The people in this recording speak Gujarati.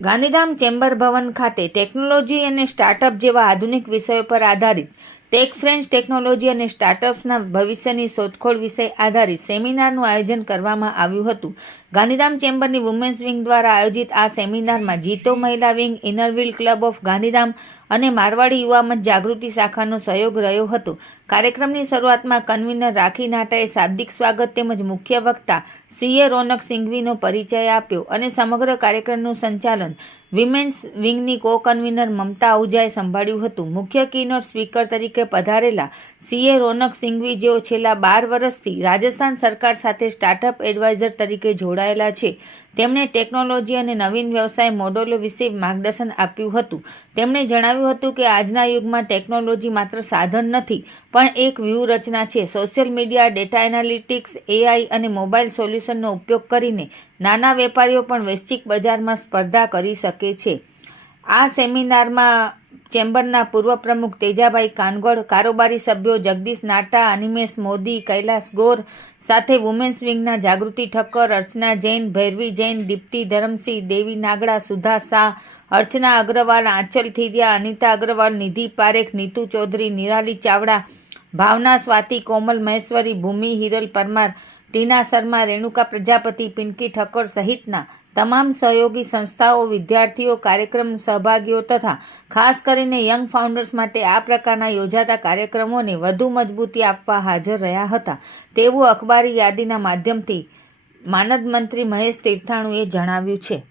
ગાંધીધામ ચેમ્બર ભવન ખાતે ટેકનોલોજી અને સ્ટાર્ટઅપ જેવા આધુનિક વિષયો પર આધારિત ટેક ફ્રેન્ચ ટેકનોલોજી અને સ્ટાર્ટઅપ્સના ભવિષ્યની શોધખોળ વિષય આધારિત સેમિનારનું આયોજન કરવામાં આવ્યું હતું. ગાંધીધામ ચેમ્બરની વુમેન્સ વિંગ દ્વારા આયોજિત આ સેમિનારમાં જીતો મહિલા વિંગ, ઇનરવ્હીલ ક્લબ ઓફ ગાંધીધામ અને મારવાડી યુવા મંચ જાગૃતિ શાખાનો સહયોગ રહ્યો હતો. કાર્યક્રમની શરૂઆતમાં કન્વીનર રાખી નાટાએ શાબ્દિક સ્વાગત તેમજ મુખ્ય વક્તા સીએ રોનક સિંઘવીનો પરિચય આપ્યો અને સમગ્ર કાર્યક્રમનું સંચાલન વિમેન્સ વિંગની કો-કન્વીનર મમતા આહુજાએ સંભાળ્યું હતું. મુખ્ય કીનોટ સ્પીકર તરીકે પધારેલા સીએ રોનક સિંઘવી, જેઓ છેલ્લા 12 વર્ષથી રાજસ્થાન સરકાર સાથે સ્ટાર્ટઅપ એડવાઇઝર તરીકે જોડાયેલા છે, તેમણે ટેકનોલોજી અને નવીન વ્યવસાય મોડેલો વિશે માર્ગદર્શન આપ્યું હતું. તેમણે જણાવ્યું હતું કે આજના યુગમાં ટેકનોલોજી માત્ર સાધન નથી પણ એક વ્યૂહરચના છે. Social media, data analytics, AI અને મોબાઈલ સોલ્યુશનનો ઉપયોગ કરીને નાના વેપારીઓ પણ વૈશ્વિક બજારમાં સ્પર્ધા કરી શકે છે. આ સેમિનારમાં ચેમ્બરના પૂર્વ પ્રમુખ તેજાભાઈ કાનગોડ, કારોબારી સભ્યો જગદીશ નાટા, અનિમેશ મોદી, કૈલાસ ગોર સાથે વુમેન્સ વિંગના જાગૃતિ ઠક્કર, અર્ચના જૈન, ભૈરવી જૈન, દીપ્તિ ધરમસિંહ, દેવી નાગડા, સુધા શાહ, અર્ચના અગ્રવાલ, આંચલ થીરિયા, અનિતા અગ્રવાલ, નિધિ પારેખ, નીતુ ચૌધરી, નિરાલી ચાવડા, ભાવના સ્વાતિ, કોમલ મહેશ્વરી, ભૂમિ હિરલ પરમાર, ટીના શર્મા, રેણુકા પ્રજાપતિ, પિંકી ઠક્કર સહિતના તમામ સહયોગી સંસ્થાઓ, વિદ્યાર્થીઓ, કાર્યક્રમ સહભાગીઓ તથા ખાસ કરીને યંગ ફાઉન્ડર્સ માટે આ પ્રકારના યોજાતા કાર્યક્રમોને વધુ મજબૂતી આપવા હાજર રહ્યા હતા, તેવું અખબારી યાદીના માધ્યમથી માનદ મંત્રી મહેશ તીર્થાણુએ જણાવ્યું છે.